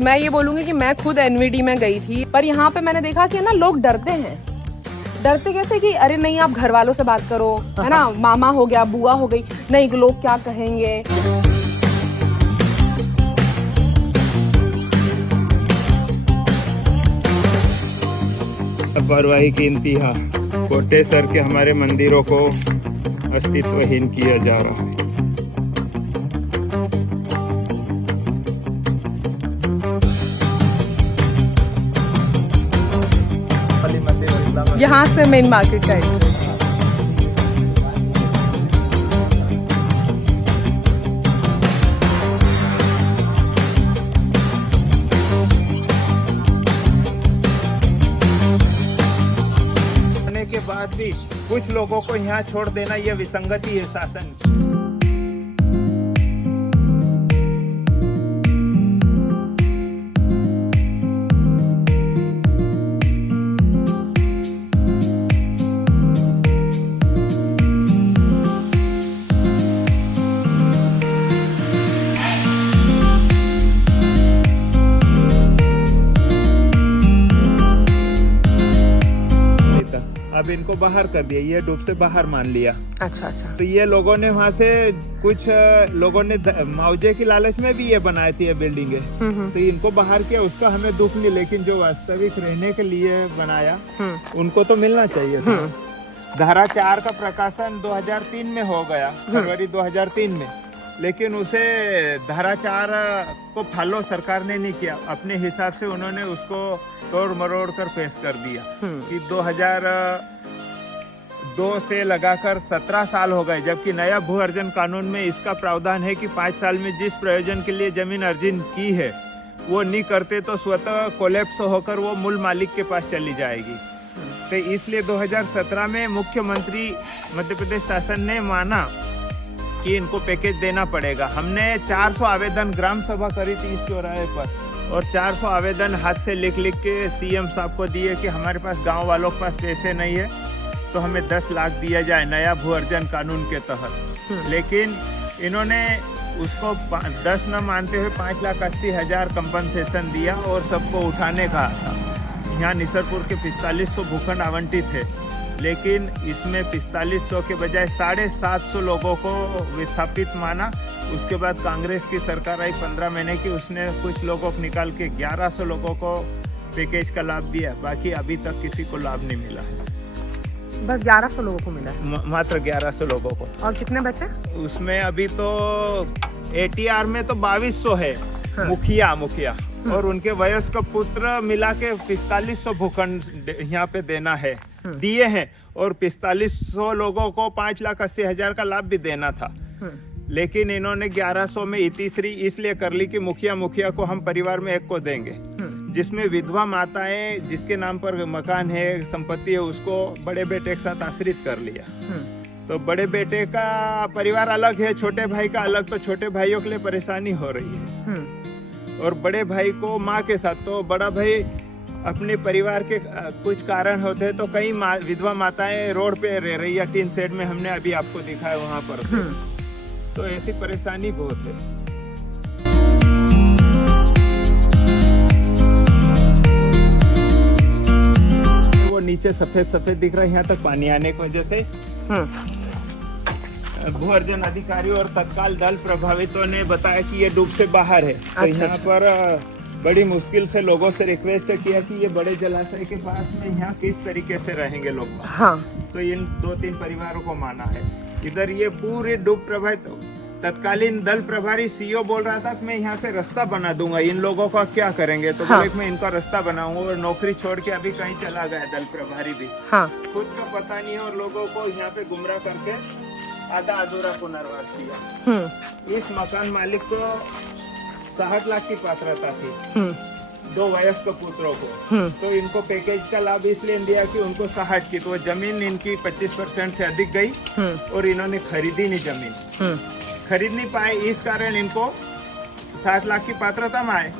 मैं ये बोलूंगी कि मैं खुद एनवीडी में गई थी, पर यहाँ पे मैंने देखा कि ना लोग डरते हैं। डरते कैसे कि अरे नहीं आप घर वालों से बात करो, है ना, मामा हो गया, बुआ हो गई, नहीं लोग क्या कहेंगे। लापरवाही की इंतहा, कोटेश्वर के हमारे मंदिरों को अस्तित्वहीन किया जा रहा है। यहाँ से मेन मार्केट का एंट्रेंस। के बाद भी कुछ लोगों को यहाँ छोड़ देना, यह विसंगति है शासन की। अब इनको बाहर कर दिया, ये डूब से बाहर मान लिया। अच्छा अच्छा। तो ये लोगों ने वहाँ से कुछ लोगों ने मुआवजे की लालच में भी ये बनाई थी ये बिल्डिंगे, तो इनको बाहर किया, उसका हमें दुख नहीं, लेकिन जो वास्तविक रहने के लिए बनाया उनको तो मिलना चाहिए था। धारा 4 का प्रकाशन 2003 में हो गया, फरवरी 2003 में, लेकिन उसे धारा 4 को फॉलो सरकार ने नहीं किया। अपने हिसाब से उन्होंने उसको तोड़ मरोड़ कर पेश कर दिया कि 2002 से लगाकर 17 साल हो गए, जबकि नया भू अर्जन कानून में इसका प्रावधान है कि 5 साल में जिस प्रयोजन के लिए जमीन अर्जन की है वो नहीं करते तो स्वतः कोलैप्स होकर वो मूल मालिक के पास चली जाएगी। तो इसलिए 2017 में मुख्यमंत्री मध्य प्रदेश शासन ने माना कि इनको पैकेज देना पड़ेगा। हमने 400 आवेदन ग्राम सभा करी थी इस चौराहे पर, और 400 आवेदन हाथ से लिख के सीएम साहब को दिए कि हमारे पास गांव वालों के पास पैसे नहीं है तो हमें 10 लाख दिया जाए नया भू अर्जन कानून के तहत। लेकिन इन्होंने उसको 10 न मानते हुए 5,80,000 कंपनसेशन दिया और सबको उठाने कहा था। यहाँ निसरपुर के 4500 भूखंड आवंटित थे, लेकिन इसमें 4500 के बजाय 750 लोगों को विस्थापित माना। उसके बाद कांग्रेस की सरकार आई 15 महीने की, उसने कुछ लोगों को निकाल के 1100 लोगों को पैकेज का लाभ दिया, बाकी अभी तक किसी को लाभ नहीं मिला है। बस 1100 लोगों को मिला है? मात्र 1100 लोगों को। और कितने बचे? उसमें अभी तो ATR में तो 2200 है। हाँ। मुखिया और उनके वयस्क पुत्र मिला के 4500 भूखंड यहाँ पे देना है, दिए हैं, और 4500 लोगों को 5,80,000 का लाभ भी देना था। लेकिन इन्होंने 1100 में तीसरी इसलिए कर ली कि मुखिया को हम परिवार में एक को देंगे, जिसमें विधवा माताएं जिसके नाम पर मकान है, संपत्ति है, उसको बड़े बेटे के साथ आश्रित कर लिया। तो बड़े बेटे का परिवार अलग है, छोटे भाई का अलग, तो छोटे भाइयों के लिए परेशानी हो रही है। और बड़े भाई को माँ के साथ, तो बड़ा भाई अपने परिवार के कुछ कारण होते हैं तो कई विधवा माताएं रोड पे रह रही है, टीन शेड में, हमने अभी आपको दिखाया वहाँ पर। तो ऐसी परेशानी बहुत है। वो नीचे सफेद दिख रहा है, यहाँ तक पानी आने की वजह से भू अर्जन अधिकारी और तत्काल दल प्रभावितों ने बताया कि ये डूब से बाहर है। तो यहाँ पर बड़ी मुश्किल से लोगों से रिक्वेस्ट किया कि ये बड़े जलाशय के पास में यहाँ किस तरीके से रहेंगे लोग। हाँ। तो इन 2-3 परिवारों को माना है। इधर ये पूरे डूब प्रभावित, तत्कालीन दल प्रभारी CEO बोल रहा था कि मैं यहाँ से रास्ता बना दूंगा, इन लोगों का क्या करेंगे। तो बोले मैं इनका रास्ता बनाऊंगा, और नौकरी छोड़ के अभी कहीं चला गया दल प्रभारी भी। हाँ। खुद का पता नहीं है, और लोगों को यहाँ पे गुमराह करके आधा अधूरा पुनर्वास किया। इस मकान मालिक को 60 लाख की पात्रता थी, 2 वयस्क पुत्रों को। तो इनको पैकेज का लाभ इसलिए दिया कि उनको 60 की, तो जमीन इनकी 25% से अधिक गई, और इन्होंने खरीदी नहीं जमीन, खरीद नहीं पाए। इस कारण इनको 60 लाख की पात्रता में आए,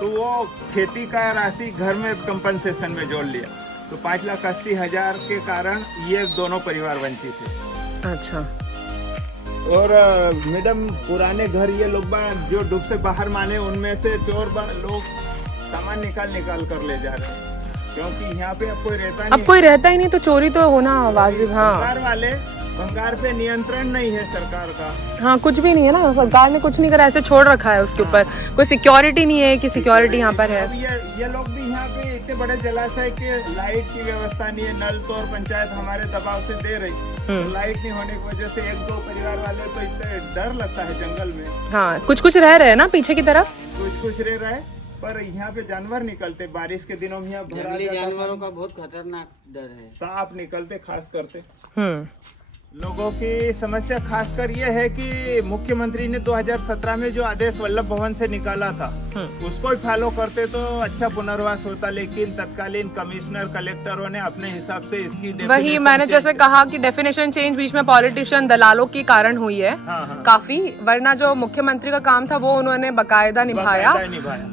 तो वो खेती का राशि घर में कंपनसेशन में जोड़ लिया, तो 5,80,000 के कारण ये दोनों परिवार वंचित है। अच्छा। और मैडम पुराने घर ये लोग जो डूब से बाहर माने उनमें से चोर लोग सामान निकाल कर ले जा रहे हैं, क्योंकि यहाँ पे अब कोई रहता नहीं। अब कोई रहता ही नहीं तो चोरी तो होना वाजिब। हाँ, भंगार पे नियंत्रण नहीं है सरकार का। हाँ, कुछ भी नहीं है ना, सरकार ने कुछ नहीं करा, ऐसे छोड़ रखा है उसके ऊपर। कोई सिक्योरिटी नहीं है कि सिक्योरिटी यहाँ पर है। अब ये लोग भी यहाँ पे इतने बड़े जलाशय के लाइट की व्यवस्था नहीं है, नल तो और पंचायत हमारे दबाव से दे रही, तो लाइट नहीं होने की वजह से 1-2 परिवार वाले तो इतने डर लगता है जंगल में। हाँ, कुछ रह रहे हैं ना पीछे की तरफ, कुछ रह रहा है, पर यहाँ पे जानवर निकलते बारिश के दिनों में, यहाँ भरा जानवरों का बहुत खतरनाक डर है। सांप निकलते खास करते। लोगों की समस्या खासकर ये है कि मुख्यमंत्री ने 2017 में जो आदेश वल्लभ भवन से निकाला था उसको ही फॉलो करते तो अच्छा पुनर्वास होता, लेकिन तत्कालीन कमिश्नर कलेक्टरों ने अपने हिसाब से इसकी वही मैंने जैसे कहा कि डेफिनेशन चेंज बीच में पॉलिटिशियन दलालों के कारण हुई है। हाँ। काफी, वरना जो मुख्यमंत्री का काम था वो उन्होंने बकायदा निभाया,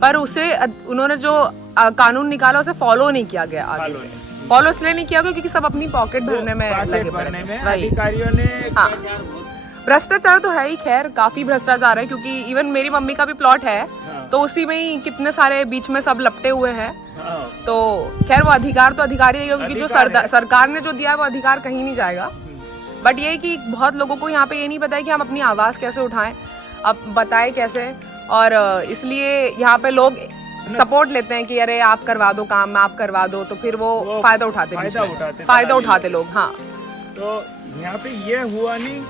पर उसे उन्होंने जो कानून निकाला उसे फॉलो नहीं किया गया आगे से। फॉलो इसलिए नहीं किया गया क्योंकि सब अपनी पॉकेट भरने में लगे पड़े थे। अधिकारियों ने हाँ, भ्रष्टाचार तो है ही, खैर काफी भ्रष्टाचार है, क्योंकि इवन मेरी मम्मी का भी प्लॉट है तो उसी में ही कितने सारे बीच में सब लपटे हुए हैं। तो खैर वो अधिकार तो अधिकारी है, क्योंकि जो सरकार ने जो दिया है वो अधिकार कहीं नहीं जाएगा। बट ये कि बहुत लोगों को यहाँ पे ये नहीं पता है कि हम अपनी आवाज कैसे उठाएं, अब बताएं कैसे, और इसलिए यहाँ पे लोग सपोर्ट लेते हैं कि अरे आप करवा दो काम, आप करवा दो, तो फिर वो फायदा उठाते लोग। हाँ, तो यहाँ पे ये हुआ नहीं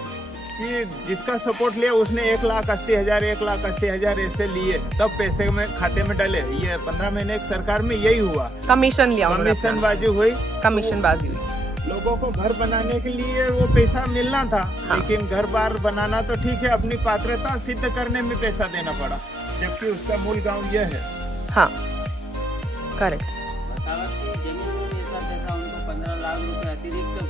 कि जिसका सपोर्ट लिया उसने 1,80,000 1,80,000 ऐसे लिए तब पैसे में खाते में डाले। ये 15 महीने की सरकार में यही हुआ, कमीशन लिया, कमीशनबाजी हुई, कमीशनबाजी हुई। लोगों को घर बनाने के लिए वो पैसा मिलना था। हाँ। लेकिन घर बार बनाना तो ठीक है, अपनी पात्रता सिद्ध करने में पैसा देना पड़ा, जबकि उसका मूल गांव ये है। हाँ, करेक्ट।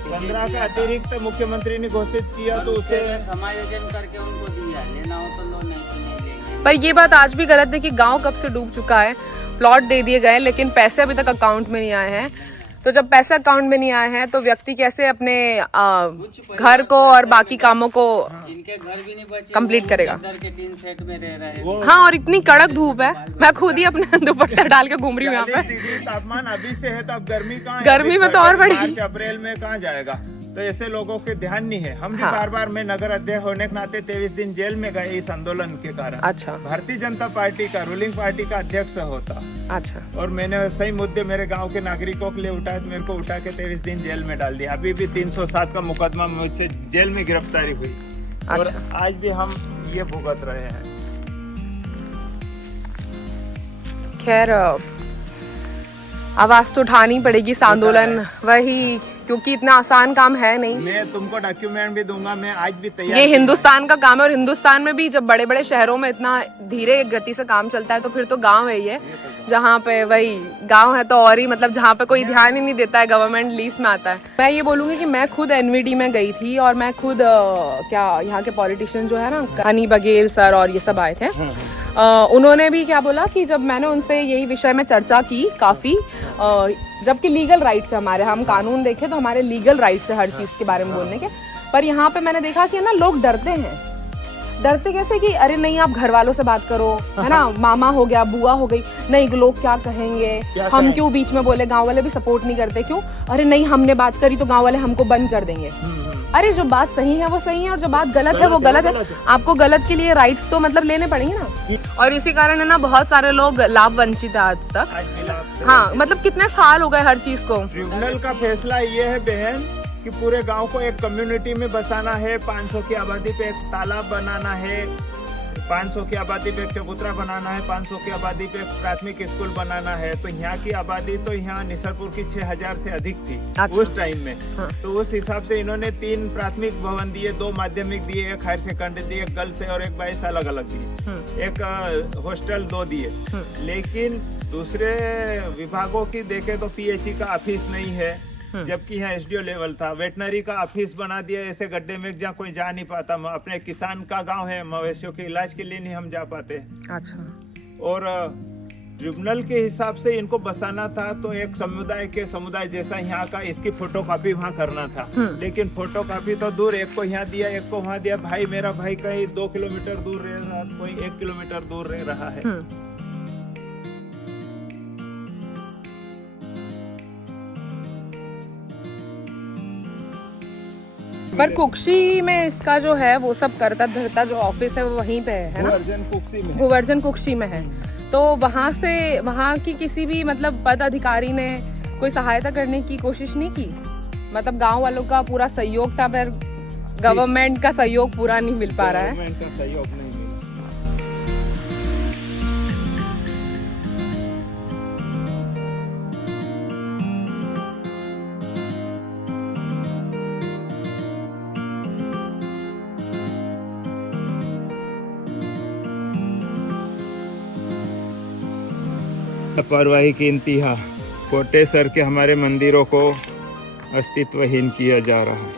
15 का अतिरिक्त मुख्यमंत्री ने घोषित किया तो उसे समायोजन करके उनको दिया, लेना हो तो लो, नहीं तो नहीं लेंगे। पर ये बात आज भी गलत है कि गांव कब से डूब चुका है, प्लॉट दे दिए गए लेकिन पैसे अभी तक अकाउंट में नहीं आए हैं। तो जब पैसे अकाउंट में नहीं आए हैं तो व्यक्ति कैसे अपने घर को और बाकी कामों को जिनके घर भी नहीं बचे कंप्लीट करेगा। के 3 सेट में रह रहे हैं। हाँ, और इतनी कड़क धूप है, मैं खुद ही अपना दुपट्टा डाल के घूम रही हूँ यहाँ पे। तापमान अभी से है तो अब गर्मी कहाँ है? गर्मी में तो और बड़ी, मार्च अप्रैल में कहाँ जाएगा? तो ऐसे लोगों के ध्यान नहीं है। हम भी बार मैं नगर अध्यक्ष होने के नाते 23 दिन जेल में गए इस आंदोलन के कारण। अच्छा। भारतीय जनता पार्टी का रूलिंग पार्टी का अध्यक्ष होता। अच्छा। और मैंने सही मुद्दे मेरे गांव के नागरिकों के लिए उठाए तो मेरे को उठा के 23 दिन जेल में डाल दिया। अभी भी 307 का मुकदमा मुझसे जेल में गिरफ्तारी हुई। अच्छा। और आज भी हम ये भुगत रहे हैं। खैर आवाज तो उठानी पड़ेगी इस आंदोलन, वही, क्योंकि इतना आसान काम है नहीं। मैं तुमको डॉक्यूमेंट भी दूंगा, मैं आज भी तैयार। ये हिंदुस्तान का काम है, और हिंदुस्तान में भी जब बड़े बड़े शहरों में इतना धीरे गति से काम चलता है तो फिर तो गांव है ये, जहाँ पे वही गांव है तो और ही, मतलब जहाँ पे कोई ध्यान ही नहीं देता है, गवर्नमेंट लीस्ट में आता है। मैं ये बोलूंगी कि मैं खुद एनवीडी में गई थी और मैं खुद क्या यहाँ के पॉलिटिशियन जो है ना, हनी बघेल सर और ये सब आए थे। उन्होंने भी क्या बोला कि जब मैंने उनसे यही विषय में चर्चा की काफ़ी, जबकि लीगल राइट्स है हमारे, हम कानून देखें तो हमारे लीगल राइट्स है हर चीज़ के बारे में बोलने के, पर यहाँ पे मैंने देखा कि ना लोग डरते हैं। डरते कैसे कि अरे नहीं आप घर वालों से बात करो, है ना, मामा हो गया, बुआ हो गई, नहीं लोग क्या कहेंगे, हम क्यों बीच में बोले, गाँव वाले भी सपोर्ट नहीं करते, क्यों, अरे नहीं हमने बात करी तो गाँव वाले हमको बंद कर देंगे। अरे जो बात सही है वो सही है, और जो बात गलत है वो गलत है। आपको गलत के लिए राइट्स तो मतलब लेने पड़ेंगे ना, और इसी कारण है ना बहुत सारे लोग लाभ वंचित है आज तक। हाँ, मतलब कितने साल हो गए हर चीज को। ट्रिब्यूनल का फैसला ये है बहन कि पूरे गांव को एक कम्युनिटी में बसाना है, 500 की आबादी पे एक तालाब बनाना है, 500 की आबादी पे एक चबूतरा बनाना है, 500 की आबादी पे एक प्राथमिक स्कूल बनाना है। तो यहाँ की आबादी तो यहाँ निसरपुर की 6000 से अधिक थी। अच्छा। उस टाइम में। हाँ। तो उस हिसाब से इन्होंने 3 प्राथमिक भवन दिए, 2 माध्यमिक दिए, 1 हायर सेकेंडरी दिए, एक गर्ल्स और एक बॉयज अलग अलग दिए, एक हॉस्टल 2 दिए। लेकिन दूसरे विभागों की देखे तो PHE का ऑफिस नहीं है, जबकि यहाँ SDO लेवल था। वेटनरी का ऑफिस बना दिया ऐसे गड्ढे में जहाँ कोई जा नहीं पाता। अपने किसान का गांव है, मवेशियों के इलाज के लिए नहीं हम जा पाते। अच्छा। और ट्रिब्यूनल के हिसाब से इनको बसाना था तो एक समुदाय जैसा यहाँ का इसकी फोटोकॉपी वहाँ करना था। लेकिन फोटोकॉपी तो दूर, एक को यहाँ दिया एक को वहाँ दिया। भाई मेरा भाई कहीं 2 किलोमीटर दूर रह रहा, कोई 1 किलोमीटर दूर रह रहा है। पर कुक्षी में इसका जो है वो सब करता धरता जो ऑफिस है वो वहीं पे है ना, गोवर्धन कुक्षी में है। तो वहाँ की किसी भी मतलब पद अधिकारी ने कोई सहायता करने की कोशिश नहीं की? मतलब गांव वालों का पूरा सहयोग था पर गवर्नमेंट का सहयोग पूरा नहीं मिल पा रहा है। गवर्नमेंट का सहयोग नहीं मिला। लापरवाही की इंतहा, कोटेश्वर के हमारे मंदिरों को अस्तित्वहीन किया जा रहा है।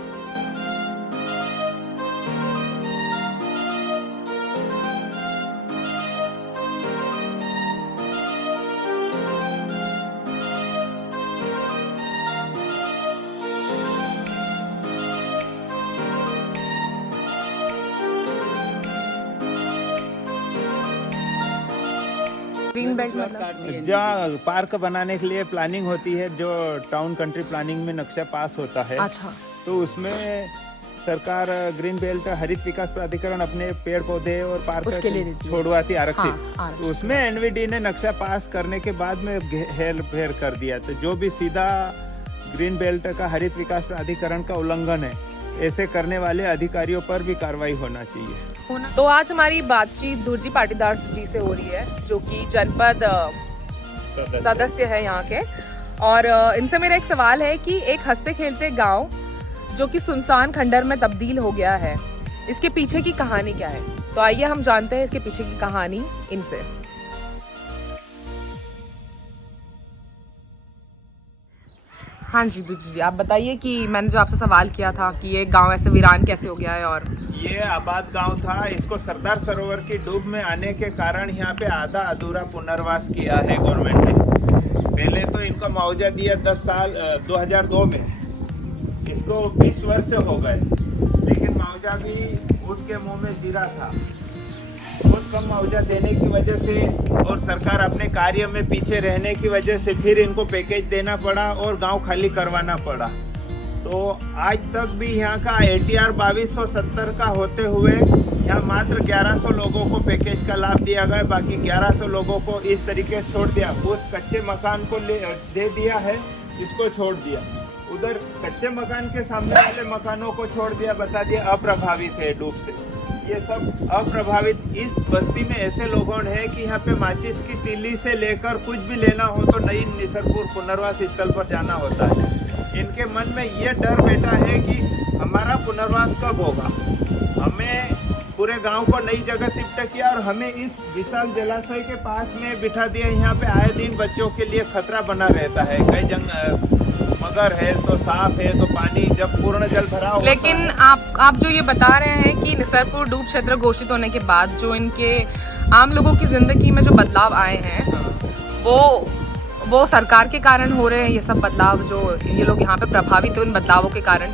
ग्रीन बेल्ट मतलब जहाँ पार्क बनाने के लिए प्लानिंग होती है, जो टाउन कंट्री प्लानिंग में नक्शा पास होता है, अच्छा, तो उसमें सरकार ग्रीन बेल्ट हरित विकास प्राधिकरण अपने पेड़ पौधे और पार्क छोड़वाती आरक्षित। हाँ, तो उसमें एनवीडी ने नक्शा पास करने के बाद में हेर फेर कर दिया। तो जो भी सीधा ग्रीन बेल्ट का हरित विकास प्राधिकरण का उल्लंघन है, ऐसे करने वाले अधिकारियों पर भी कार्रवाई होना चाहिए। तो आज हमारी बातचीत धुर्जी पाटीदार जी से हो रही है, जो कि जनपद सदस्य है यहाँ के। और इनसे मेरा एक सवाल है कि एक हंसते खेलते गांव जो कि सुनसान खंडर में तब्दील हो गया है, इसके पीछे की कहानी क्या है? तो आइए हम जानते हैं इसके पीछे की कहानी इनसे। हाँ जी धुर्जी जी, आप बताइए कि मैंने जो आपसे सवाल किया था कि ये गांव ऐसे वीरान कैसे हो गया है। और ये आबाद गांव था, इसको सरदार सरोवर की डूब में आने के कारण यहाँ पे आधा अधूरा पुनर्वास किया है गवर्नमेंट ने। पहले तो इनका मुआवजा दिया 10 साल 2002 में, इसको 20 वर्ष हो गए, लेकिन मुआवजा भी ऊँट के मुंह में जीरा था। बहुत कम मुआवजा देने की वजह से और सरकार अपने कार्य में पीछे रहने की वजह से फिर इनको पैकेज देना पड़ा और गांव खाली करवाना पड़ा। तो आज तक भी यहाँ का ATR 2270 का होते हुए यहाँ मात्र 1100 लोगों को पैकेज का लाभ दिया गया, बाकी 1100 लोगों को इस तरीके से छोड़ दिया। उस कच्चे मकान को दे दिया है, इसको छोड़ दिया। उधर कच्चे मकान के सामने वाले मकानों को छोड़ दिया, बता दिया अप्रभावित है डूब से। ये सब अप्रभावित। इस बस्ती में ऐसे लोगों हैं कि यहाँ पे माचिस की तीली से लेकर कुछ भी लेना हो तो नई निसरपुर पुनर्वास स्थल पर जाना होता है। इनके मन में ये डर बैठा है कि हमारा पुनर्वास कब होगा। हमें पूरे गांव को नई जगह शिफ्ट किया और हमें इस विशाल जलाशय के पास में बिठा दिया। यहाँ पे आए दिन बच्चों के लिए खतरा बना रहता है, कई मगर है तो सांप है तो पानी जब पूर्ण जल भरा होता लेकिन है। आप जो ये बता रहे हैं कि निसरपुर डूब क्षेत्र घोषित होने के बाद जो इनके आम लोगों की जिंदगी में जो बदलाव आए हैं वो सरकार के कारण हो रहे हैं। ये सब बदलाव जो ये लोग यहाँ पे प्रभावित हुए, उन बदलावों के कारण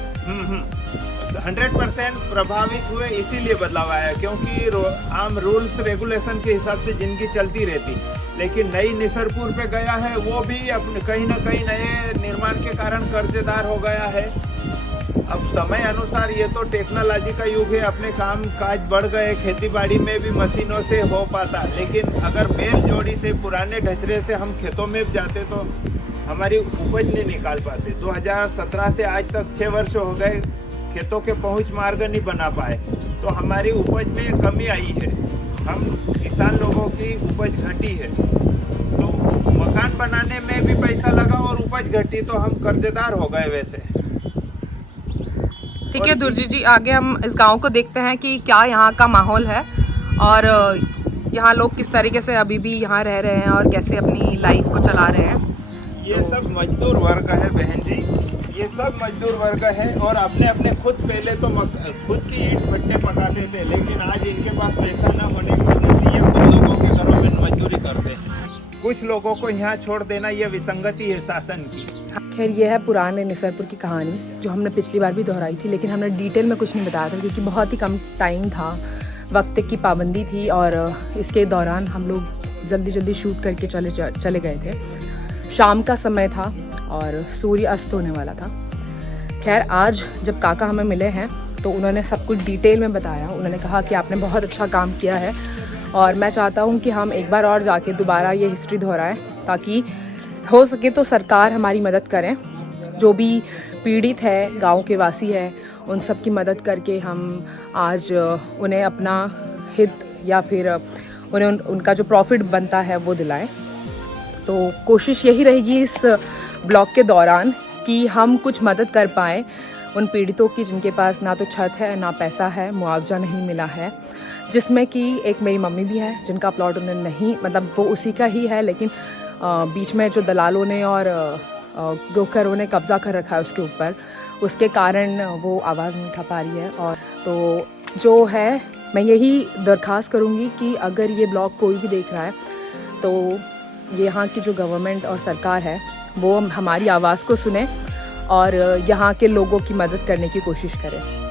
100% प्रभावित हुए, इसीलिए बदलाव आया, क्योंकि आम रूल्स रेगुलेशन के हिसाब से जिनकी चलती रहती। लेकिन नई निसरपुर पे गया है, वो भी अपने कहीं ना कहीं नए निर्माण के कारण कर्जदार हो गया है। अब समय अनुसार ये तो टेक्नोलॉजी का युग है, अपने काम काज बढ़ गए, खेती बाड़ी में भी मशीनों से हो पाता। लेकिन अगर बैल जोड़ी से पुराने ढचरे से हम खेतों में जाते तो हमारी उपज नहीं निकाल पाते। 2017 से आज तक 6 वर्ष हो गए, खेतों के पहुंच मार्ग नहीं बना पाए, तो हमारी उपज में कमी आई है। हम किसान लोगों की उपज घटी है, तो मकान बनाने में भी पैसा लगा और उपज घटी, तो हम कर्जदार हो गए वैसे। ठीक है धुर्जी जी, आगे हम इस गांव को देखते हैं कि क्या यहाँ का माहौल है और यहाँ लोग किस तरीके से अभी भी यहाँ रह रहे हैं और कैसे अपनी लाइफ को चला रहे हैं। ये सब मजदूर वर्ग है बहन जी, ये सब मजदूर वर्ग है और अपने अपने खुद पहले तो खुद की ईंट भट्टे पकाते थे, लेकिन आज इनके पास पैसा न होने की वजह से ये खुद लोगों के घरों में मजदूरी करते हैं। कुछ लोगों को यहाँ छोड़ देना ये विसंगति है शासन की। खैर ये है पुराने निसरपुर की कहानी जो हमने पिछली बार भी दोहराई थी, लेकिन हमने डिटेल में कुछ नहीं बताया था क्योंकि बहुत ही कम टाइम था, वक्त की पाबंदी थी और इसके दौरान हम लोग जल्दी जल्दी शूट करके चले गए थे। शाम का समय था और सूर्य अस्त होने वाला था। खैर आज जब काका हमें मिले हैं तो उन्होंने सब कुछ डिटेल में बताया। उन्होंने कहा कि आपने बहुत अच्छा काम किया है और मैं चाहता हूँ कि हम एक बार और जाके दोबारा ये हिस्ट्री दोहराएं ताकि हो सके तो सरकार हमारी मदद करें। जो भी पीड़ित है, गांव के वासी है, उन सब की मदद करके हम आज उन्हें अपना हित या फिर उन्हें उनका जो प्रॉफिट बनता है वो दिलाएं। तो कोशिश यही रहेगी इस ब्लॉग के दौरान कि हम कुछ मदद कर पाएँ उन पीड़ितों की जिनके पास ना तो छत है ना पैसा है, मुआवजा नहीं मिला है, जिसमें कि एक मेरी मम्मी भी है जिनका प्लॉट उन्हें नहीं, मतलब वो उसी का ही है लेकिन बीच में जो दलालों ने और ब्रोकरों ने कब्ज़ा कर रखा है उसके ऊपर, उसके कारण वो आवाज़ नहीं उठा पा रही है। और तो जो है मैं यही दरख्वास्त करूँगी कि अगर ये ब्लॉग कोई भी देख रहा है तो यहाँ की जो गवर्नमेंट और सरकार है वो हमारी आवाज़ को सुने और यहाँ के लोगों की मदद करने की कोशिश करें।